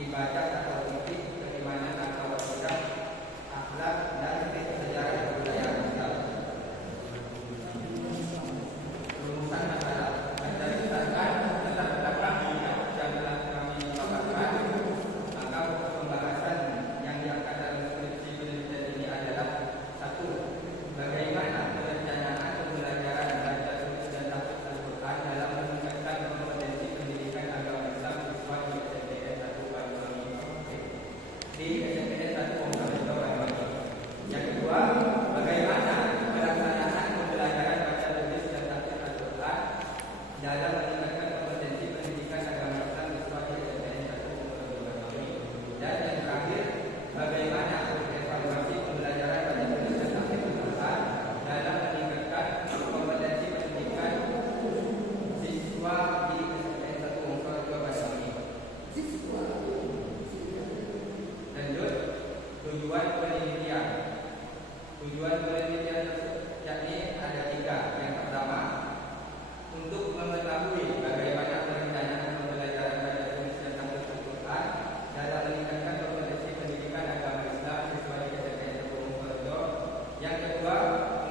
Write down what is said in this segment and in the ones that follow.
ibadah atau fikih, keimanan atau akidah, akhlak dan sejarah kebudayaan Islam. Rumusan masalah berdasarkan latar belakang yang telah kami paparkan, maka pembahasan yang diangkat dalam skripsi penelitian ini adalah: 1. Bagaimana perencanaan pembelajaran baca tulis dan tahfidz Al-Quran dalam meningkatkan kompetensi pendidikan agama Islam siswa di SMPN 1 Banyuwangi. Di SMPN 1 Banyuwangi. Yang kedua, bagaimana pelaksanaan pembelajaran baca tulis dan tahfidz Al-Quran dalam meningkatkan kompetensi pendidikan agama Islam siswa di SMPN 1 Banyuwangi. Dan yang terakhir, bagaimana evaluasi pembelajaran baca tulis dan tahfidz Al-Quran dalam meningkatkan kompetensi pendidikan siswa di SMPN 1 Banyuwangi. Lanjut, tujuan penelitian. Tujuan penelitian yakni ada 3. Yang pertama, untuk mengetahui bagaimana perencanaan pembelajaran baca tulis dan tahfidz Al-Quran dalam meningkatkan kompetensi pendidikan agama Islam siswa di SMPN 1. Yang kedua,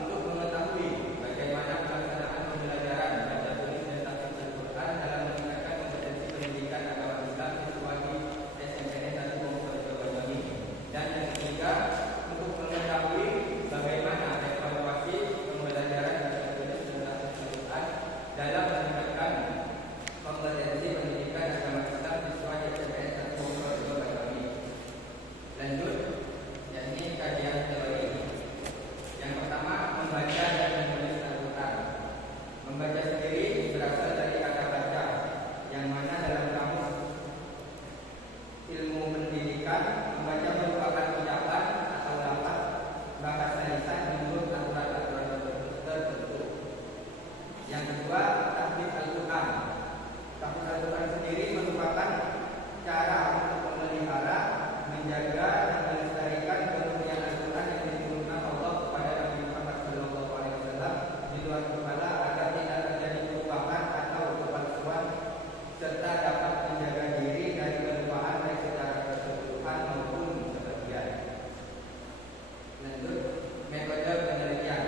untuk mengetahui bagaimana pelaksanaan pembelajaran baca tulis dan tahfidz Al-Quran dalam meningkatkan kompetensi pendidikan agama Islam siswa di SMPN 1 Banyuwangi. Dan yang ketiga, untuk mengetahui bagaimana evaluasi pembelajaran baca tulis dan tahfidz Al-Quran dalam meningkatkan kompetensi pendidikan agama Islam siswa di SMPN 1 Banyuwangi. Lanjut, yakni kajian teori. Yang pertama, membaca dan menulis Al-Quran. Membaca sendiri berasal dari kata baca, yang mana dalam kamus ilmu pendidikan, membaca merupakan ucapan atau lafaz bahasa lisan menurut aturan-aturan tertentu. Yang kedua, tahfidz Al-Quran. Tahfidz Al-Quran sendiri merupakan cara untuk memelihara, menjaga dan melestarikan kemuliaan Al-Quran yang diturunkan Allah kepada Nabi Muhammad SAW di luar kepala agar tidak terjadi perubahan atau kepalsuan, serta dapat menjaga diri dari kelupaan baik secara keseluruhan maupun sebagian. Lanjut, metode penelitian.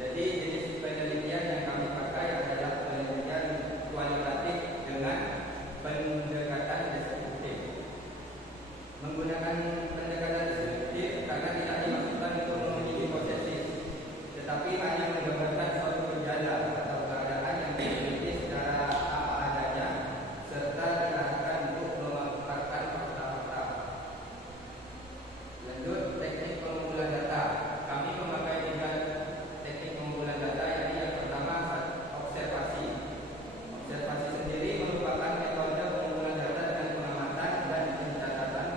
Jadi jenis penelitian yang kami pakai adalah penelitian kualitatif dengan pendekatan deskriptif. Menggunakan pendekatan deskriptif karena tidak dimaksudkan untuk memenuhi hipotesis, tetapi hanya menggambarkan suatu gejala atau keadaan yang diteliti secara apa adanya, serta diarahkan untuk memaparkan fakta-fakta. Lanjut, teknik pengumpulan data. Kami memakai 3 teknik pengumpulan data, yakni yang pertama observasi. Observasi sendiri merupakan metode pengumpulan data dengan pengamatan dan pencatatan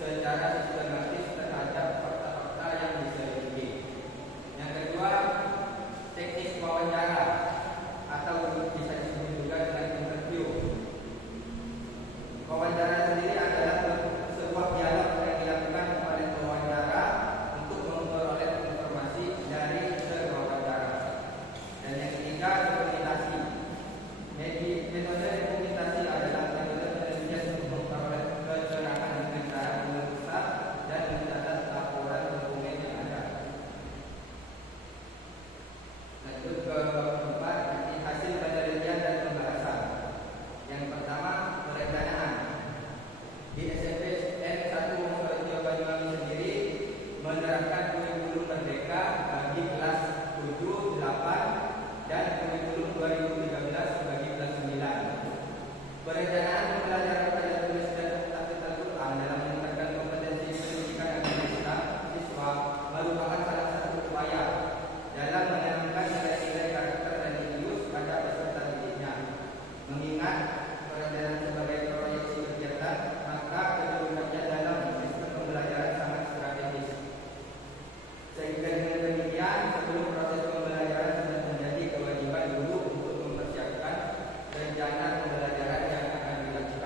secara sistematis terhadap fakta-fakta yang diselidiki. Yang kedua, teknik wawancara atau bisa disebut juga dengan interview. Wawancara sendiri adalah sebuah dialog yang dilakukan oleh pewawancara untuk memperoleh informasi dari terwawancara. Dan yang ketiga, dokumentasi. Metode dokumentasi adalah metode penelitian untuk memperoleh keterangan dengan cara mengumpulkan dan mencatat laporan dokumen yang ada. Lanjut ke keempat, yakni hasil penelitian dan pembahasan. Yang pertama, perencanaan. Di SMPN 1 Banyuwangi sendiri menerapkan kurikulum merdeka bagi kelas 7, 8 dan kurikulum 2013 bagi kelas 9. Perencanaan pembelajaran baca tulis dan tahfidz Al-Quran dalam meningkatkan kompetensi pendidikan agama Islam siswa merupakan salah satu upaya dalam menanamkan nilai-nilai karakter religius pada peserta didiknya. Mengingat perencanaan sebagai proyeksi kegiatan, maka kedudukannya dalam sistem pembelajaran sangat strategis. Sehingga dengan demikian, sebelum proses pembelajaran sudah menjadi kewajiban guru untuk mempersiapkan rencana pembelajaran yang akan dilakukan.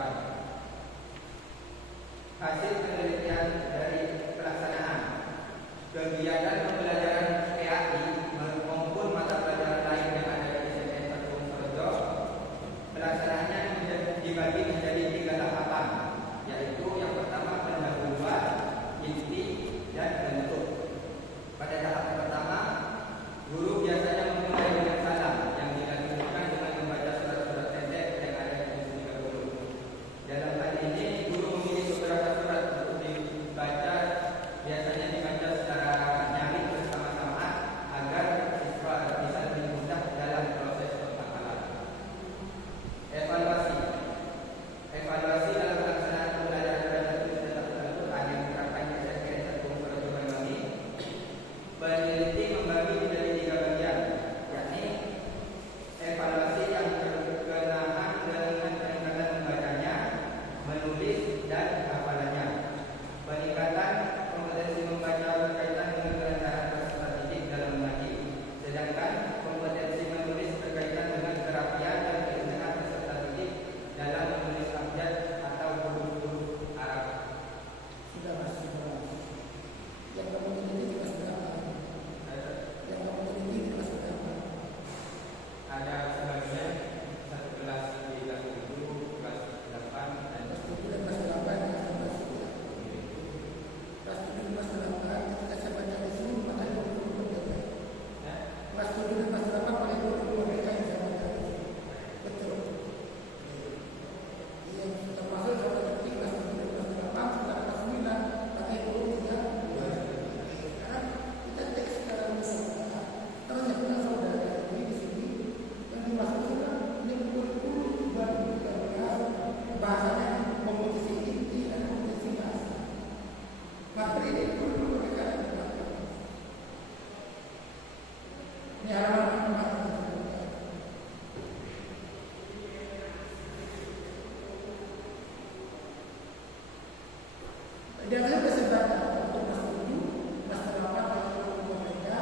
Jadi ada kesempatan untuk Mas 7, Mas 8 kalau mereka,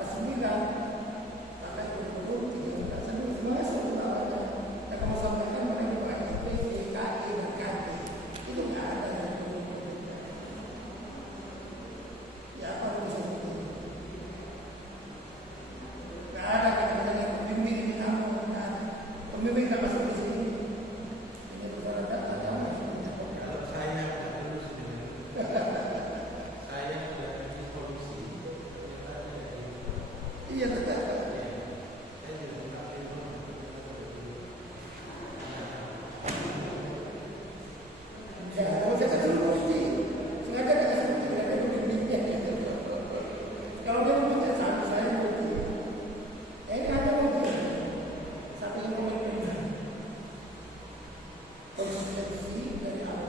Mas 9 karena itu sebenarnya semua ada. Dan kamu sampaikan mereka pakai PKI dan KT itu nggak ada yang ya apa bisa itu nggak ada yang pemimpin kamu nggak ada pemimpin kamu masuk di sini ini bukan ada Kalau saya terus saya dari polisi iya betul. Ya, kalau saya kecil polisi, sengaja tidak sebut tidak ada pemimpinnya. Kalau dia mempunyai satu, saya mempunyai. Ini ada mungkin satu yang pemimpin. Konsistensi dari apa?